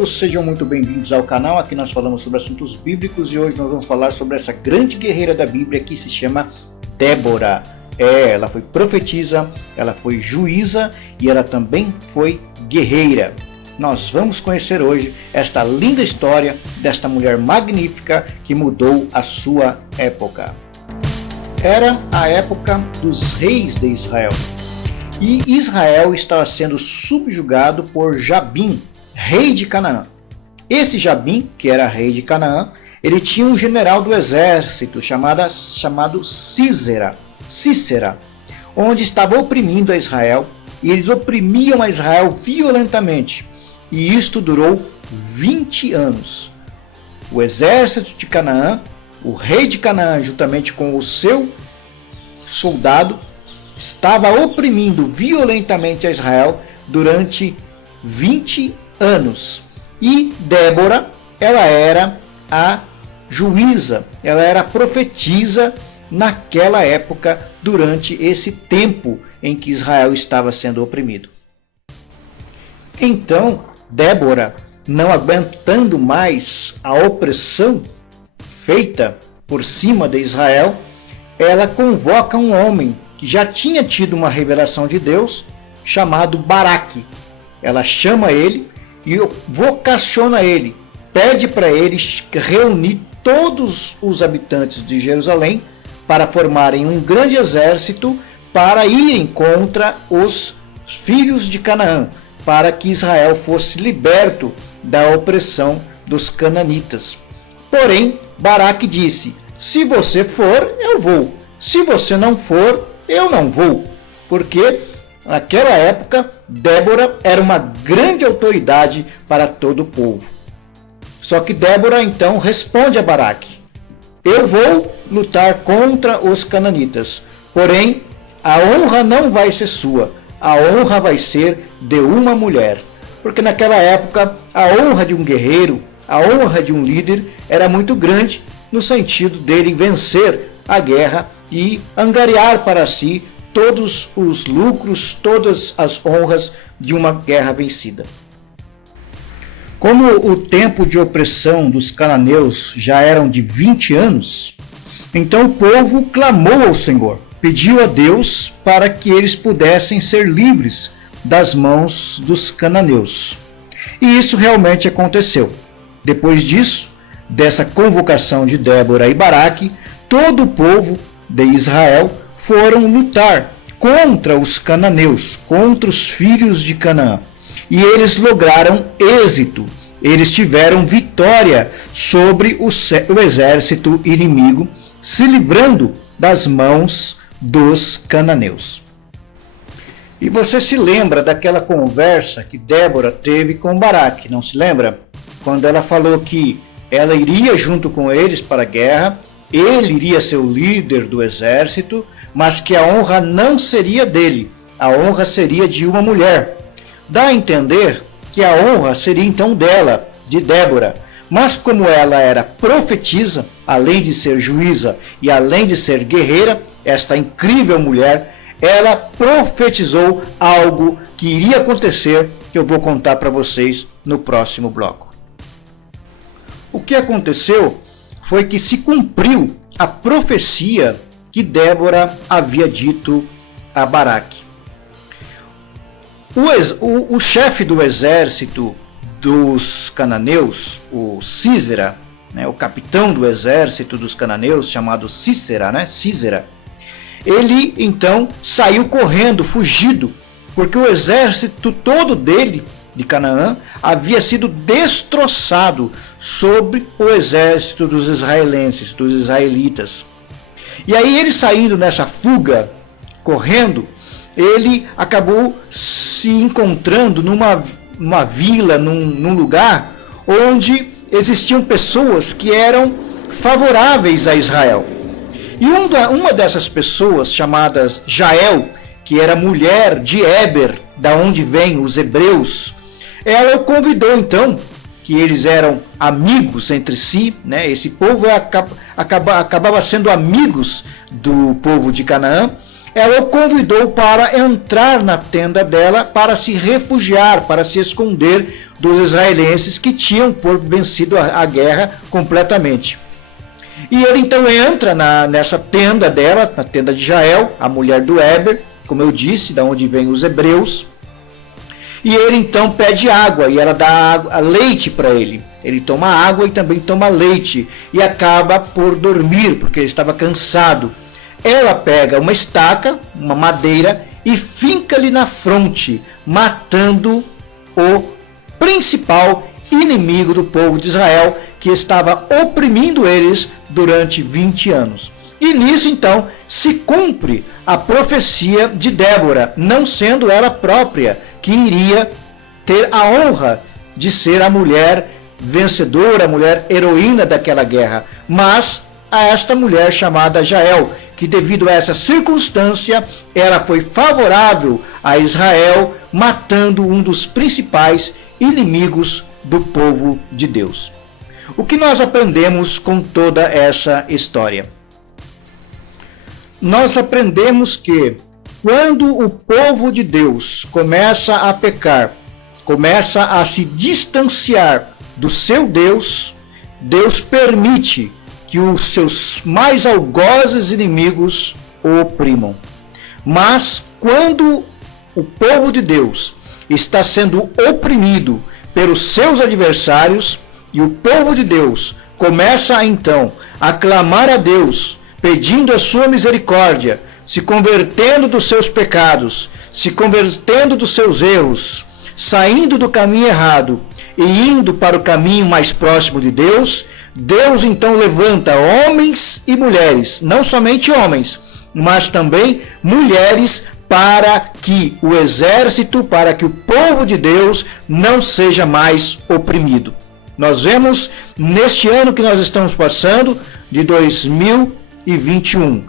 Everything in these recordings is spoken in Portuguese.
todos, sejam muito bem-vindos ao canal. Aqui nós falamos sobre assuntos bíblicos e hoje nós vamos falar sobre essa grande guerreira da Bíblia que se chama Débora. Ela foi profetisa, ela foi juíza e ela também foi guerreira. Nós vamos conhecer hoje esta linda história desta mulher magnífica que mudou a sua época. Era a época dos reis de Israel. E Israel estava sendo subjugado por Jabim, rei de Canaã. Esse Jabim, que era rei de Canaã, ele tinha um general do exército chamado Cícera, onde estava oprimindo a Israel, e eles oprimiam a Israel violentamente. E isto durou 20 anos. O exército de Canaã, o rei de Canaã, juntamente com o seu soldado, estava oprimindo violentamente a Israel durante 20 anos. E Débora, ela era a juíza, ela era a profetisa naquela época, durante esse tempo em que Israel estava sendo oprimido. Então, Débora, não aguentando mais a opressão feita por cima de Israel, ela convoca um homem que já tinha tido uma revelação de Deus, chamado Baraque. Ela chama ele e vocaciona ele, pede para ele reunir todos os habitantes de Jerusalém para formarem um grande exército para irem contra os filhos de Canaã, para que Israel fosse liberto da opressão dos cananitas. Porém, Baraque disse: se você for, eu vou. Se você não for, eu não vou. Porque naquela época, Débora era uma grande autoridade para todo o povo. Só que Débora então responde a Baraque: eu vou lutar contra os cananitas, porém a honra não vai ser sua, a honra vai ser de uma mulher. Porque naquela época a honra de um guerreiro, a honra de um líder era muito grande, no sentido dele vencer a guerra e angariar para si todos os lucros, todas as honras de uma guerra vencida. Como o tempo de opressão dos cananeus já eram de 20 anos, então o povo clamou ao Senhor, pediu a Deus para que eles pudessem ser livres das mãos dos cananeus. E isso realmente aconteceu. Depois disso, dessa convocação de Débora e Baraque, todo o povo de Israel foram lutar contra os cananeus, contra os filhos de Canaã. E eles lograram êxito, eles tiveram vitória sobre o exército inimigo, se livrando das mãos dos cananeus. E você se lembra daquela conversa que Débora teve com Baraque, não se lembra? Quando ela falou que ela iria junto com eles para a guerra, ele iria ser o líder do exército, mas que a honra não seria dele, a honra seria de uma mulher. Dá a entender que a honra seria então dela, de Débora. Mas como ela era profetisa, além de ser juíza e além de ser guerreira, esta incrível mulher, ela profetizou algo que iria acontecer, que eu vou contar para vocês no próximo bloco. O que aconteceu foi que se cumpriu a profecia que Débora havia dito a Baraque. O chefe do exército dos cananeus, o Cícera, o capitão do exército dos cananeus, chamado Cícera, ele então saiu correndo, fugido, porque o exército todo dele, de Canaã, havia sido destroçado sobre o exército dos israelenses, dos israelitas. E aí ele, saindo nessa fuga, correndo, ele acabou se encontrando numa vila, num lugar onde existiam pessoas que eram favoráveis a Israel. E uma dessas pessoas, chamadas Jael, que era mulher de Éber, da onde vêm os hebreus, ela o convidou então, que eles eram amigos entre si, esse povo acabava sendo amigos do povo de Canaã, ela o convidou para entrar na tenda dela para se refugiar, para se esconder dos israelenses que tinham vencido a guerra completamente. E ele então entra nessa tenda dela, na tenda de Jael, a mulher do Heber, como eu disse, da onde vêm os hebreus. E ele então pede água e ela dá leite para ele. Ele toma água e também toma leite e acaba por dormir, porque ele estava cansado. Ela pega uma estaca, uma madeira, e finca-lhe na fronte, matando o principal inimigo do povo de Israel, que estava oprimindo eles durante 20 anos. E nisso, então, se cumpre a profecia de Débora, não sendo ela própria que iria ter a honra de ser a mulher vencedora, a mulher heroína daquela guerra, mas a esta mulher chamada Jael, que devido a essa circunstância, ela foi favorável a Israel, matando um dos principais inimigos do povo de Deus. O que nós aprendemos com toda essa história? Nós aprendemos que quando o povo de Deus começa a pecar, começa a se distanciar do seu Deus, Deus permite que os seus mais algozes inimigos o oprimam. Mas quando o povo de Deus está sendo oprimido pelos seus adversários e o povo de Deus começa então a clamar a Deus, pedindo a sua misericórdia, se convertendo dos seus pecados, se convertendo dos seus erros, saindo do caminho errado e indo para o caminho mais próximo de Deus, Deus então levanta homens e mulheres, não somente homens, mas também mulheres, para que o exército, para que o povo de Deus não seja mais oprimido. Nós vemos neste ano que nós estamos passando, de 2021,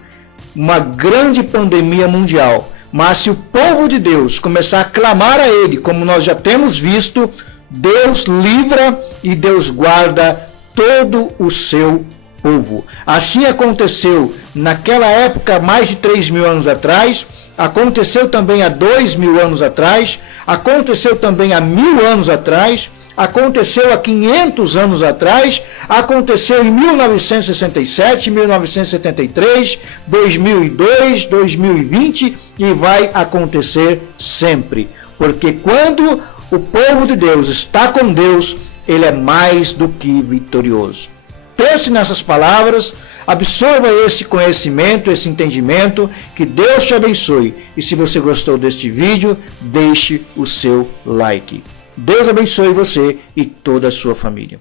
uma grande pandemia mundial. Mas se o povo de Deus começar a clamar a Ele, como nós já temos visto, Deus livra e Deus guarda todo o seu povo. Assim aconteceu naquela época, mais de 3.000 anos atrás, aconteceu também há 2.000 anos atrás, aconteceu também há 1.000 anos atrás, aconteceu há 500 anos atrás, aconteceu em 1967, 1973, 2002, 2020 e vai acontecer sempre. Porque quando o povo de Deus está com Deus, ele é mais do que vitorioso. Pense nessas palavras, absorva esse conhecimento, esse entendimento, que Deus te abençoe. E se você gostou deste vídeo, deixe o seu like. Deus abençoe você e toda a sua família.